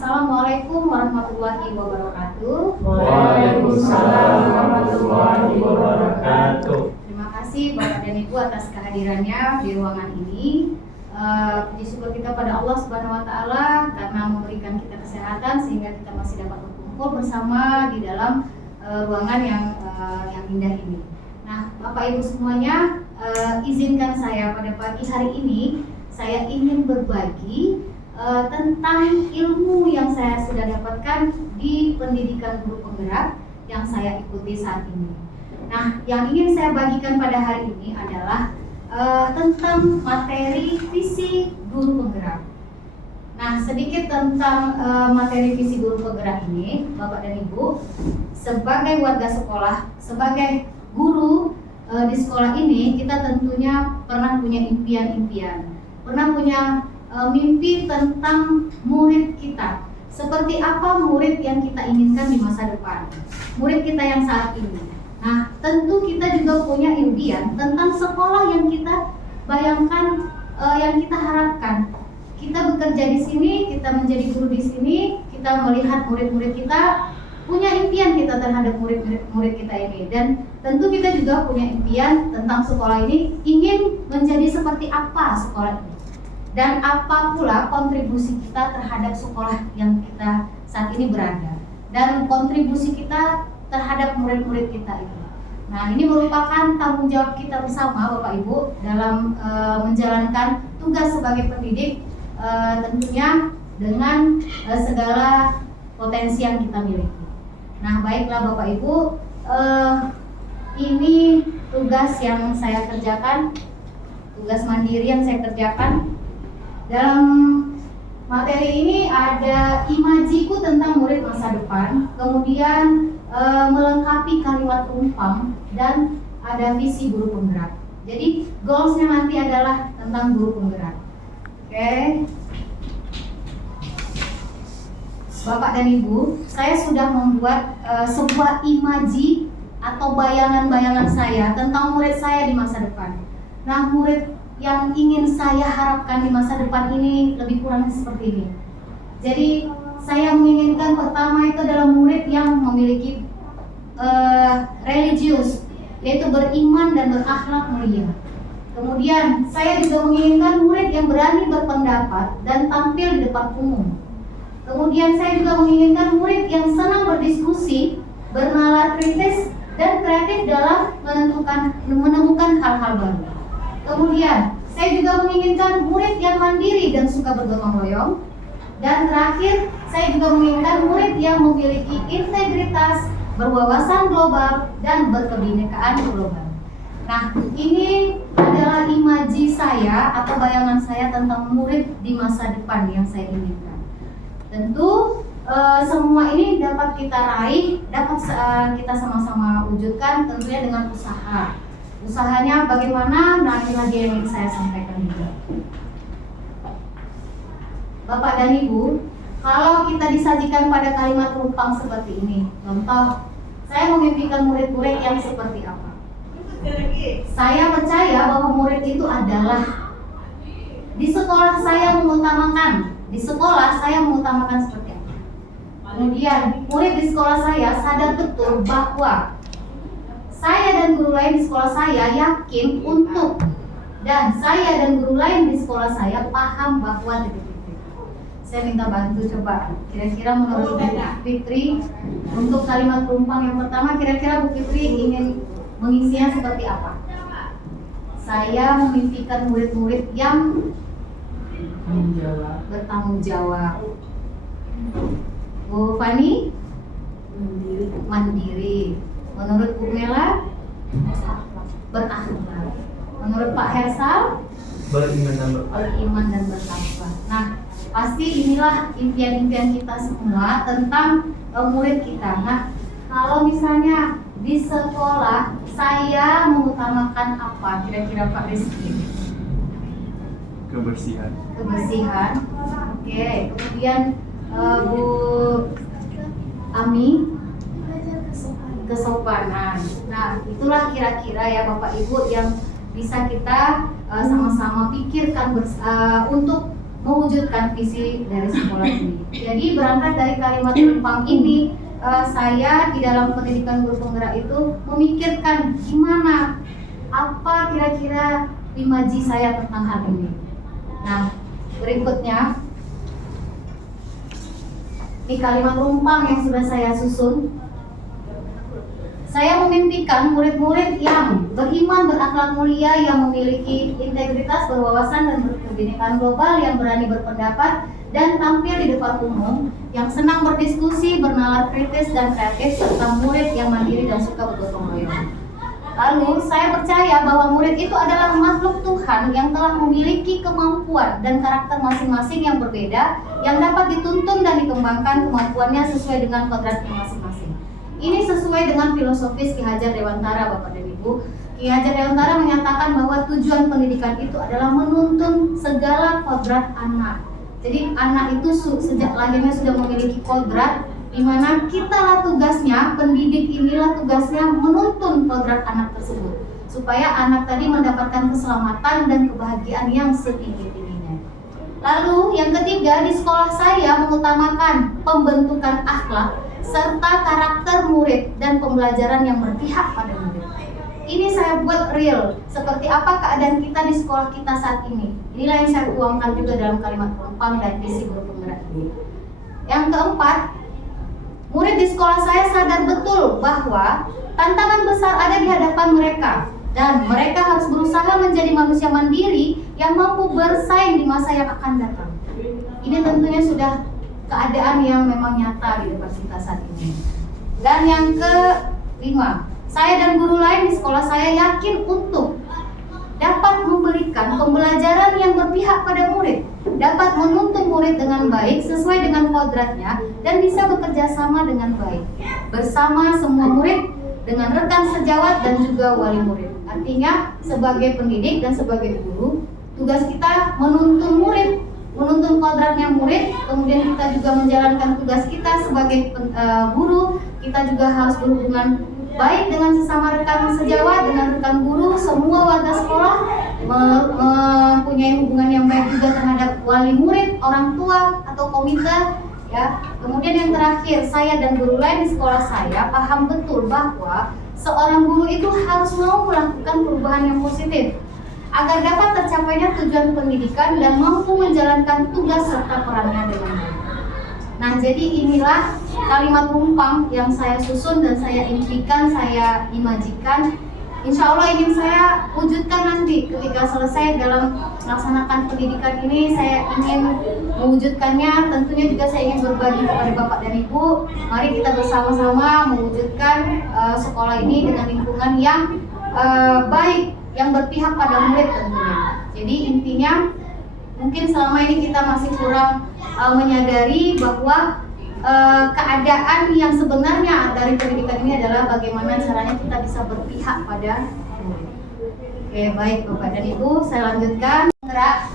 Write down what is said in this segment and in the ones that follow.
Assalamualaikum warahmatullahi wabarakatuh. Waalaikumsalam warahmatullahi wabarakatuh. Terima kasih Bapak dan Ibu atas kehadirannya di ruangan ini. Puji syukur kita pada Allah Subhanahu wa taala karena memberikan kita kesehatan sehingga kita masih dapat berkumpul bersama di dalam ruangan yang indah ini. Nah, Bapak Ibu semuanya, izinkan saya pada pagi hari ini saya ingin berbagi tentang ilmu yang saya sudah dapatkan di pendidikan guru penggerak yang saya ikuti saat ini. Nah, yang ingin saya bagikan pada hari ini adalah tentang materi visi guru penggerak. Nah, sedikit tentang materi visi guru penggerak ini, Bapak dan Ibu, sebagai warga sekolah, sebagai guru di sekolah ini, kita tentunya pernah punya impian-impian, pernah punya mimpi tentang murid kita. Seperti apa murid yang kita inginkan di masa depan, murid kita yang saat ini. Nah, tentu kita juga punya impian tentang sekolah yang kita bayangkan, yang kita harapkan. Kita bekerja di sini, kita menjadi guru di sini, kita melihat murid-murid kita, punya impian kita terhadap murid-murid kita ini. Dan tentu kita juga punya impian tentang sekolah ini, ingin menjadi seperti apa sekolah ini. Dan apa pula kontribusi kita terhadap sekolah yang kita saat ini berada, dan kontribusi kita terhadap murid-murid kita itu. Nah, ini merupakan tanggung jawab kita bersama Bapak Ibu dalam menjalankan tugas sebagai pendidik, tentunya dengan segala potensi yang kita miliki. Nah, baiklah Bapak Ibu, ini tugas yang saya kerjakan, tugas mandiri yang saya kerjakan. Dalam materi ini ada imajiku tentang murid masa depan, kemudian melengkapi kalimat tumpang, dan ada visi guru penggerak. Jadi goalsnya nanti adalah tentang guru penggerak. Oke, Bapak dan Ibu, saya sudah membuat sebuah imaji atau bayangan-bayangan saya tentang murid saya di masa depan. Nah, murid yang ingin saya harapkan di masa depan ini lebih kurang seperti ini. Jadi saya menginginkan pertama itu adalah murid yang memiliki religius, yaitu beriman dan berakhlak mulia. Kemudian saya juga menginginkan murid yang berani berpendapat dan tampil di depan umum. Kemudian saya juga menginginkan murid yang senang berdiskusi, bernalar kritis dan kreatif dalam menemukan hal-hal baru. Kemudian, saya juga menginginkan murid yang mandiri dan suka bergotong royong. Dan terakhir, saya juga menginginkan murid yang memiliki integritas, berwawasan global, dan berkebinekaan global. Nah, ini adalah imaji saya atau bayangan saya tentang murid di masa depan yang saya inginkan. Tentu, semua ini dapat kita raih, dapat kita sama-sama wujudkan tentunya dengan usaha. Usahanya bagaimana? Nah, ini lagi yang ingin saya sampaikan juga. Bapak dan Ibu, kalau kita disajikan pada kalimat tumpang seperti ini, contoh, saya memimpikan murid-murid yang seperti apa? Saya percaya bahwa murid itu adalah di sekolah saya mengutamakan seperti apa? Kemudian, murid di sekolah saya sadar betul bahwa saya dan guru lain di sekolah saya yakin untuk, dan saya dan guru lain di sekolah saya paham bahwa titik-titik. Saya minta bantu coba, kira-kira menurut Bu Fitri untuk kalimat tumpang yang pertama, kira-kira Bu Fitri ingin mengisinya seperti apa? Saya memimpikan murid-murid yang bertanggung jawab. Bu Fani? Mandiri. Menurut Bu Mela, berakhlak. Menurut Pak Hersal, beriman dan bertakwa. Nah, pasti inilah impian-impian kita semua tentang murid kita. Nah, kalau misalnya di sekolah saya mengutamakan apa? Kira-kira Pak Rizky? Kebersihan. Oke. Kemudian Bu Ami, kesopanan. Nah, itulah kira-kira ya Bapak Ibu yang bisa kita sama-sama pikirkan untuk mewujudkan visi dari sekolah ini. Jadi berangkat dari kalimat tumpang ini, saya di dalam pendidikan guru penggerak itu memikirkan gimana, apa kira-kira 5G saya tentang hal ini. Nah, berikutnya di kalimat rumpang yang sudah saya susun, saya memimpikan murid-murid yang beriman, berakhlak mulia, yang memiliki integritas, berwawasan dan berkebinekaan global, yang berani berpendapat dan tampil di depan umum, yang senang berdiskusi, bernalar kritis dan kreatif, serta murid yang mandiri dan suka bergotong royong. Lalu saya percaya bahwa murid itu adalah makhluk Tuhan yang telah memiliki kemampuan dan karakter masing-masing yang berbeda, yang dapat dituntun dan dikembangkan kemampuannya sesuai dengan kodratnya masing-masing. Ini sesuai dengan filosofis Ki Hajar Dewantara, Bapak dan Ibu. Ki Hajar Dewantara menyatakan bahwa tujuan pendidikan itu adalah menuntun segala kodrat anak. Jadi anak itu sejak lahirnya sudah memiliki kodrat, di mana kitalah tugasnya, pendidik inilah tugasnya menuntun kodrat anak tersebut, supaya anak tadi mendapatkan keselamatan dan kebahagiaan yang setinggi-tingginya. Lalu yang ketiga, di sekolah saya mengutamakan pembentukan akhlak serta karakter murid dan pembelajaran yang berpihak pada murid. Ini saya buat real, seperti apa keadaan kita di sekolah kita saat ini. Inilah yang saya tuangkan juga dalam kalimat penumpang dan visi guru penggerak ini. Yang keempat, murid di sekolah saya sadar betul bahwa tantangan besar ada di hadapan mereka, dan mereka harus berusaha menjadi manusia mandiri yang mampu bersaing di masa yang akan datang. Ini tentunya sudah keadaan yang memang nyata di depan kita saat ini. Dan yang kelima, saya dan guru lain di sekolah saya yakin untuk dapat memberikan pembelajaran yang berpihak pada murid, dapat menuntun murid dengan baik sesuai dengan kodratnya, dan bisa bekerja sama dengan baik bersama semua murid, dengan rekan sejawat dan juga wali murid. Artinya sebagai pendidik dan sebagai guru, tugas kita menuntun murid, menuntun kodratnya murid, kemudian kita juga menjalankan tugas kita sebagai guru. Kita juga harus berhubungan baik dengan sesama rekan sejawat, dengan rekan guru, semua warga sekolah, mempunyai hubungan yang baik juga terhadap wali murid, orang tua atau komite, ya. Kemudian yang terakhir, saya dan guru lain di sekolah saya paham betul bahwa seorang guru itu harus mau melakukan perubahan yang positif agar dapat tercapainya tujuan pendidikan dan mampu menjalankan tugas serta perannya dengan baik. Nah, jadi inilah kalimat rumpang yang saya susun dan saya impikan, saya imajikan. Insya Allah ingin saya wujudkan nanti ketika selesai dalam melaksanakan pendidikan ini. Saya ingin mewujudkannya. Tentunya juga saya ingin berbagi kepada Bapak dan Ibu. Mari kita bersama-sama mewujudkan sekolah ini dengan lingkungan yang baik, yang berpihak pada murid tentunya. Jadi intinya mungkin selama ini kita masih kurang menyadari bahwa keadaan yang sebenarnya dari pendidikan ini adalah bagaimana caranya kita bisa berpihak pada murid. Oke, baik Bapak dan Ibu, saya lanjutkan.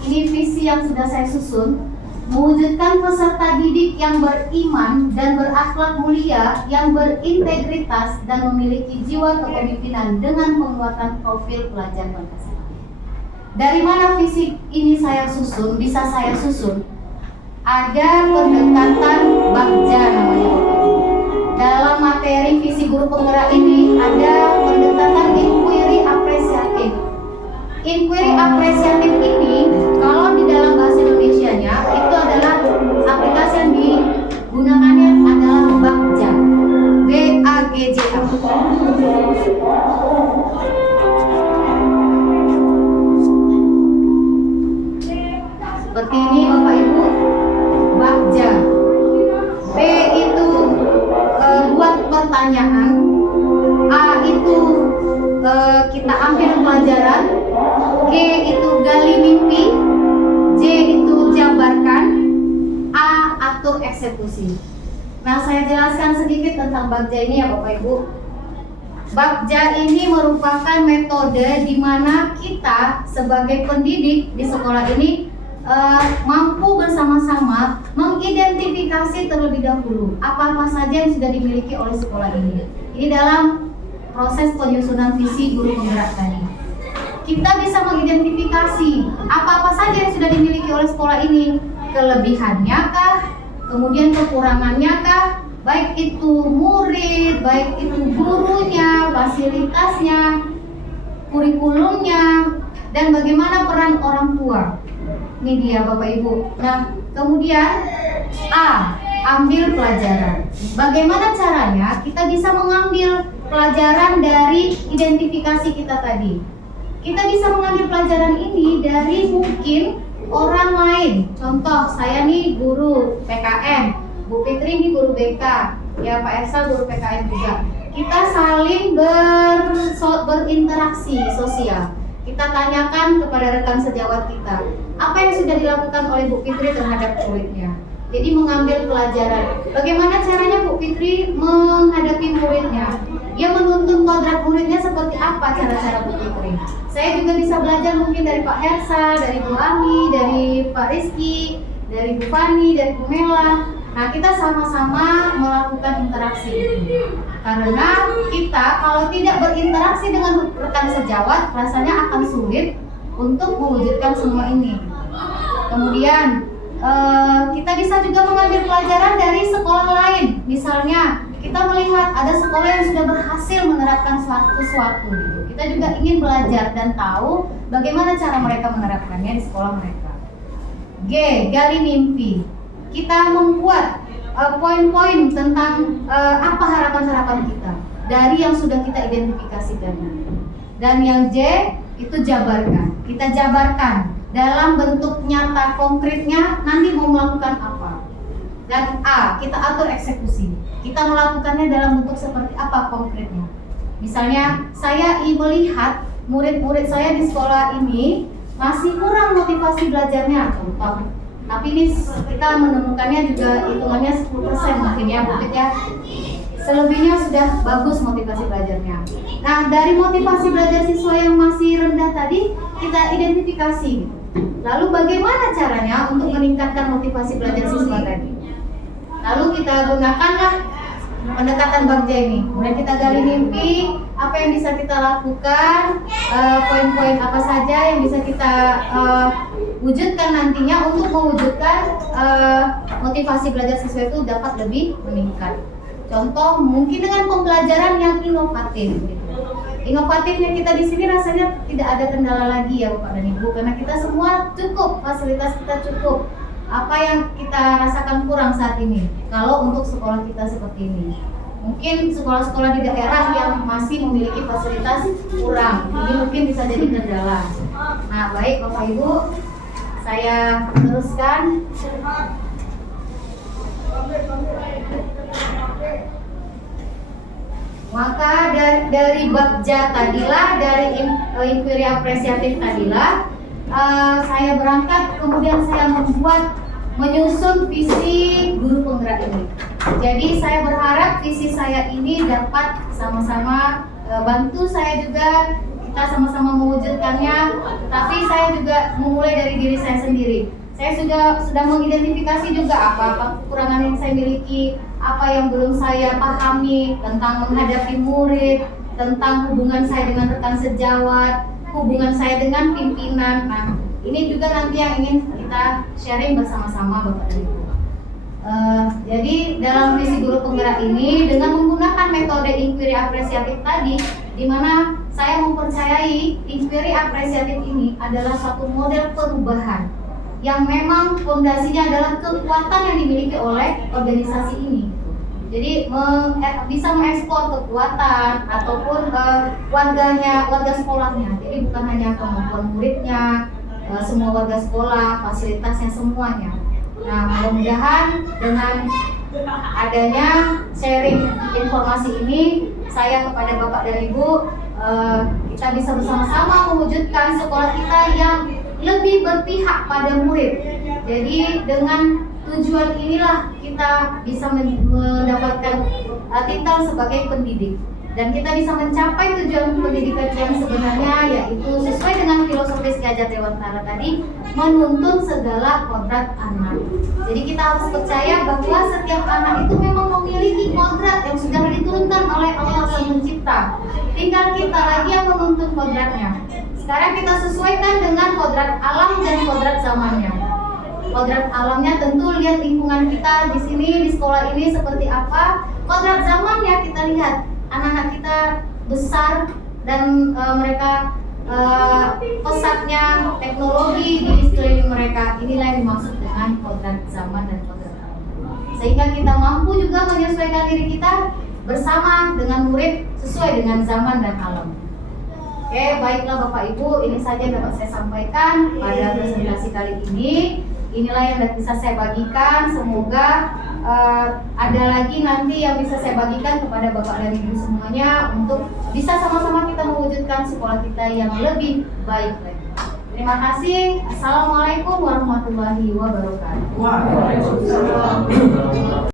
Ini visi yang sudah saya susun, mewujudkan peserta didik yang beriman dan berakhlak mulia, yang berintegritas dan memiliki jiwa kepemimpinan dengan penguatan profil pelajar Pancasila. Dari mana visi ini saya susun, bisa saya susun? Ada pendekatan Bagja namanya Bapak Ibu. Dalam materi visi guru penggerak ini ada pendekatan inquiry apresiatif. Inquiry apresiatif ini kalau di dalam bahasa Indonesianya itu adalah aplikasi yang digunakannya adalah Bagja, BAGJA. Seperti ini Bapak Ibu, Bagja. B itu buat pertanyaan, A itu kita ambil pelajaran, G itu gali mimpi, J itu jabarkan, A atur eksekusi. Nah, saya jelaskan sedikit tentang Bagja ini ya Bapak Ibu. Bagja ini merupakan metode di mana kita sebagai pendidik di sekolah ini mampu bersama-sama mengidentifikasi terlebih dahulu apa-apa saja yang sudah dimiliki oleh sekolah ini. Ini dalam proses penyusunan visi guru penggerak tadi. kita bisa mengidentifikasi apa-apa saja yang sudah dimiliki oleh sekolah ini, kelebihannya kah, kemudian kekurangannya kah, baik itu murid, baik itu gurunya, fasilitasnya, kurikulumnya, dan bagaimana peran orang tua. Ini dia Bapak Ibu. Nah, kemudian A, ambil pelajaran. Bagaimana caranya kita bisa mengambil pelajaran dari identifikasi kita tadi? Kita bisa mengambil pelajaran ini dari mungkin orang lain. Contoh, saya nih guru PKN, Bu Fitri ini guru BK, ya Pak Ersa guru PKN juga. Kita saling berinteraksi sosial. Kita tanyakan kepada rekan sejawat kita, apa yang sudah dilakukan oleh Bu Fitri terhadap muridnya. Jadi mengambil pelajaran. Bagaimana caranya Bu Fitri menghadapi muridnya? Dia menuntun kodrat muridnya seperti apa cara-cara Bu Fitri? Saya juga bisa belajar mungkin dari Pak Hersa, dari Bu Ami, dari Pak Rizky, dari Bu Fani, dari Bu Mela. Nah, kita sama-sama melakukan interaksi itu. Karena kita kalau tidak berinteraksi dengan rekan sejawat, rasanya akan sulit untuk mewujudkan semua ini. Kemudian kita bisa juga mengambil pelajaran dari sekolah lain. Misalnya kita melihat ada sekolah yang sudah berhasil menerapkan sesuatu gitu. Kita juga ingin belajar dan tahu bagaimana cara mereka menerapkannya di sekolah mereka. G, gali mimpi. Kita membuat poin-poin tentang apa harapan-harapan kita dari yang sudah kita identifikasikan. Dan yang J itu jabarkan. Kita jabarkan dalam bentuk nyata konkretnya nanti mau melakukan apa. Dan A, kita atur eksekusi. Kita melakukannya dalam bentuk seperti apa konkretnya. Misalnya saya melihat murid-murid saya di sekolah ini masih kurang motivasi belajarnya, contoh. Tapi ini kita menemukannya juga hitungannya 10% mungkin ya, mungkin ya. Selebihnya sudah bagus motivasi belajarnya. Nah, dari motivasi belajar siswa yang masih rendah tadi kita identifikasi. Lalu bagaimana caranya untuk meningkatkan motivasi belajar siswa tadi? Lalu kita gunakanlah pendekatan bagja ini. Kemudian kita gali mimpi, apa yang bisa kita lakukan, poin-poin apa saja yang bisa kita wujudkan nantinya untuk mewujudkan motivasi belajar siswa itu dapat lebih meningkat. Contoh mungkin dengan pembelajaran yang inovatif. Inovatifnya kita di sini rasanya tidak ada kendala lagi ya Bapak dan Ibu, karena kita semua cukup, fasilitas kita cukup. Apa yang kita rasakan kurang saat ini kalau untuk sekolah kita seperti ini? Mungkin sekolah-sekolah di daerah yang masih memiliki fasilitas kurang, ini mungkin bisa jadi kendala. Nah, baik Bapak Ibu, saya teruskan. Maka dari bagja tadilah, dari inquiry apresiatif tadilah, saya berangkat, kemudian saya menyusun visi guru penggerak ini. Jadi saya berharap visi saya ini dapat sama-sama bantu saya juga, kita sama-sama mewujudkannya. Tapi saya juga memulai dari diri saya sendiri. Saya sudah mengidentifikasi juga apa kekurangan yang saya miliki, apa yang belum saya pahami tentang menghadapi murid, tentang hubungan saya dengan rekan sejawat, hubungan saya dengan pimpinan. Nah, ini juga nanti yang ingin kita sharing bersama-sama Bapak dan Ibu. Jadi dalam visi guru penggerak ini dengan menggunakan metode inquiry apresiatif tadi, di mana saya mempercayai inquiry apresiatif ini adalah suatu model perubahan yang memang fondasinya adalah kekuatan yang dimiliki oleh organisasi ini. Jadi bisa mengekspor kekuatan ataupun warga sekolahnya. Jadi bukan hanya kemampuan muridnya, semua warga sekolah, fasilitasnya semuanya. Nah, mudah-mudahan dengan adanya sharing informasi ini, saya kepada Bapak dan Ibu, kita bisa bersama-sama mewujudkan sekolah kita yang lebih berpihak pada murid. Jadi dengan tujuan inilah kita bisa mendapatkan titel sebagai pendidik. Dan kita bisa mencapai tujuan pendidikan yang sebenarnya, yaitu sesuai dengan filosofis Gajah Dewantara tadi, menuntun segala kodrat anak. Jadi kita harus percaya bahwa setiap anak itu memang memiliki kodrat yang sudah diturunkan oleh Allah Sang Pencipta. Tinggal kita lagi yang menuntun kodratnya. Sekarang kita sesuaikan dengan kodrat alam dan kodrat zamannya. Kodrat alamnya tentu lihat lingkungan kita di sini di sekolah ini seperti apa. Kodrat zamannya kita lihat anak-anak kita besar dan mereka pesatnya teknologi di sekeliling mereka. Inilah yang dimaksud dengan kodrat zaman dan kodrat alam. Sehingga kita mampu juga menyesuaikan diri kita bersama dengan murid sesuai dengan zaman dan alam. Oke, baiklah Bapak Ibu, ini saja dapat saya sampaikan pada presentasi kali ini. Inilah yang bisa saya bagikan. Semoga ada lagi nanti yang bisa saya bagikan kepada Bapak dan Ibu semuanya untuk bisa sama-sama kita mewujudkan sekolah kita yang lebih baik lagi. Terima kasih. Assalamualaikum warahmatullahi wabarakatuh. Waalaikumsalam.